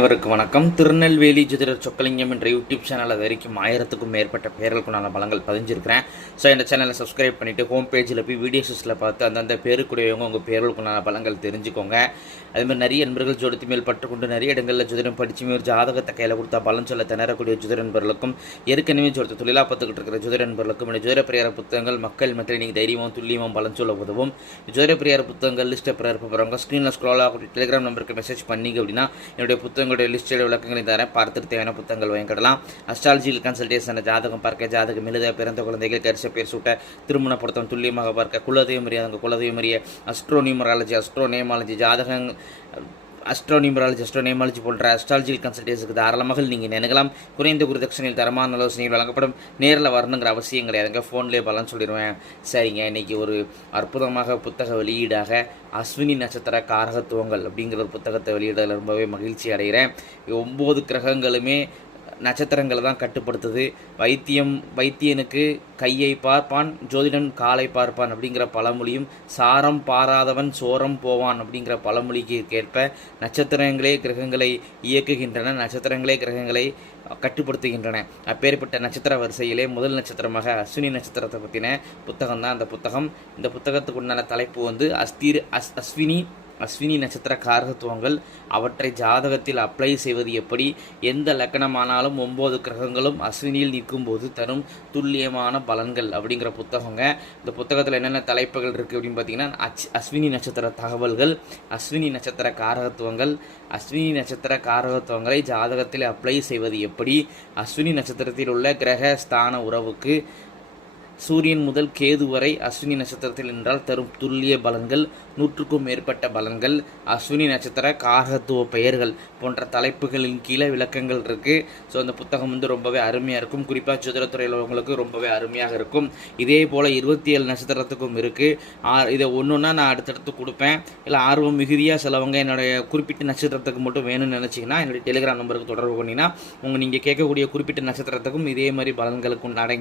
அனைவருக்கு வணக்கம். திருநெல்வேலி ஜோதிடர் சொக்கலிங்கம் என்ற யூடியூப் சேனல் அது வரைக்கும் ஆயிரத்துக்கும் மேற்பட்ட பேர்களுக்குண்டான பலங்கள் பதிஞ்சிருக்கிறேன். ஸோ இந்த சேனலை சப்ஸ்கிரைப் பண்ணிவிட்டு ஹோம் பேஜில் போய் வீடியோஸில் பார்த்து அந்தந்த பேருக்குடையவங்க உங்கள் பேர்களுக்குண்டான பலங்கள் தெரிஞ்சுக்கோங்க. அதுமாதிரி நிறைய நண்பர்கள் ஜோதித்து மேல் பட்டுக்கொண்டு நிறைய இடங்களில் ஜோதிடம் படித்து ஒரு ஜாதகத்தை கையில் கொடுத்தா பலன் சொல்ல திணறக்கூடிய ஜோதிட நண்பர்களுக்கும் ஏற்கனவே ஜோதித்த தொழிலாக பார்த்துக்கிட்டு இருக்கிற ஜோதிட நண்பர்களுக்கும் இந்த ஜோதிட பிரியார புத்தகங்கள் மக்கள் மற்றும் நீங்கள் தைரியமும் துல்லியமும் பலன் சொல்ல உதவும். ஜோதிட பிரியார புத்தகங்கள் லிஸ்ட்டை பிறர் போகிறவங்க ஸ்க்ரீனில் ஸ்க்ரோல் டெலிகிராம் நம்பருக்கு மெசேஜ் பண்ணிங்க அப்படின்னா என்னுடைய புத்தகம் புத்தகங்களுடைய லிஸ்டோட விளக்கங்களை தரேன். பார்த்துட்டு தேவையான புத்தகங்கள் வாங்கிக்கிடலாம். அஸ்ட்ராலஜியில் கன்சல்டேஷன் ஜாதகம் பார்க்க ஜாதகம் எழுத பிறந்த குழந்தைகள் கரிச பேர் சூட்ட திருமண பொருத்தம் துல்லியமாக பார்க்க குலதெய்வம் அறியாதவங்க குலதெய்வம் அறிய அஸ்ட்ரோனியூமராலஜி அஸ்ட்ரோனேமாலஜி ஜாதகம் அஸ்ட்ரோனியூமராலஜி அஸ்ட்ரோனேமாலஜி போன்ற அஸ்ட்ராலஜிக்கல் கன்சல்டேஷனுக்கு தாராளமாக நீங்கள் நினைக்கலாம் குறைந்த குருதட்சணையில் தரமான ஆலோசனைகள் வழங்கப்படும். நேரில் வரணுங்கிற அவசியம் கிடையாதுங்க ஃபோன்லேயே பலன் சொல்லிடுவேன். சரிங்க. இன்றைக்கி ஒரு அற்புதமாக புத்தக வெளியீடாக அஸ்வினி நட்சத்திர காரகத்துவங்கள் அப்படிங்கிற ஒரு புத்தகத்தை வெளியிட ரொம்பவே மகிழ்ச்சி அடைகிறேன். ஒம்பது கிரகங்களுமே நட்சத்திரங்களை தான் கட்டுப்படுத்துது. வைத்தியம் வைத்தியனுக்கு கையை பார்ப்பான் ஜோதிடன் காலை பார்ப்பான் அப்படிங்கிற பழமொழியும் சாரம் பாராதவன் சோரம் போவான் அப்படிங்கிற பழமொழிக்கு கேட்ப நட்சத்திரங்களே கிரகங்களை இயக்குகின்றன நட்சத்திரங்களே கிரகங்களை கட்டுப்படுத்துகின்றன. அப்பேற்பட்ட நட்சத்திர வரிசையிலே முதல் நட்சத்திரமாக அஸ்வினி நட்சத்திரத்தை பற்றின புத்தகம் தான் அந்த புத்தகம். இந்த புத்தகத்துக்கு உண்டான தலைப்பு வந்து அஸ்தீர் அஸ் அஸ்வினி அஸ்வினி நட்சத்திர காரகத்துவங்கள் அவற்றை ஜாதகத்தில் அப்ளை செய்வது எப்படி எந்த லக்கணமானாலும் ஒம்பது கிரகங்களும் அஸ்வினியில் நிற்கும்போது தரும் துல்லியமான பலன்கள் அப்படிங்கிற புத்தகங்க. இந்த புத்தகத்தில் என்னென்ன தலைப்புகள் இருக்குது அப்படின்னு பார்த்தீங்கன்னா அச் அஸ்வினி நட்சத்திர தகவல்கள் அஸ்வினி நட்சத்திர காரகத்துவங்கள் அஸ்வினி நட்சத்திர காரகத்துவங்களை ஜாதகத்தில் அப்ளை செய்வது எப்படி அஸ்வினி நட்சத்திரத்தில் உள்ள கிரக ஸ்தான உறவுக்கு சூரியன் முதல் கேது வரை அஸ்வினி நட்சத்திரத்தில் என்றால் தரும் துல்லிய பலன்கள் நூற்றுக்கும் மேற்பட்ட பலன்கள் அஸ்வினி நட்சத்திர காரகத்துவ பெயர்கள் போன்ற தலைப்புகளின் கீழே விளக்கங்கள் இருக்குது ஸோ அந்த புத்தகம் வந்து ரொம்பவே அருமையாக இருக்கும். குறிப்பாக சுதரத்துறையில் உள்ளவங்களுக்கு ரொம்பவே அருமையாக இருக்கும். இதே போல் இருபத்தி ஏழு நட்சத்திரத்துக்கும் இருக்குது இதை ஒன்று ஒன்றா நான் அடுத்தடுத்து கொடுப்பேன். இல்லை ஆர்வம் மிகுதியாக சிலவங்க என்னுடைய குறிப்பிட்ட நட்சத்திரத்துக்கு மட்டும் வேணும்னு நினச்சிங்கன்னா என்னுடைய டெலிகிராம் நம்பருக்கு தொடர்பு பண்ணிங்கன்னா உங்கள் நீங்கள் கேட்கக்கூடிய குறிப்பிட்ட நட்சத்திரத்துக்கும் இதே மாதிரி பலன்களுக்கு அடங்கி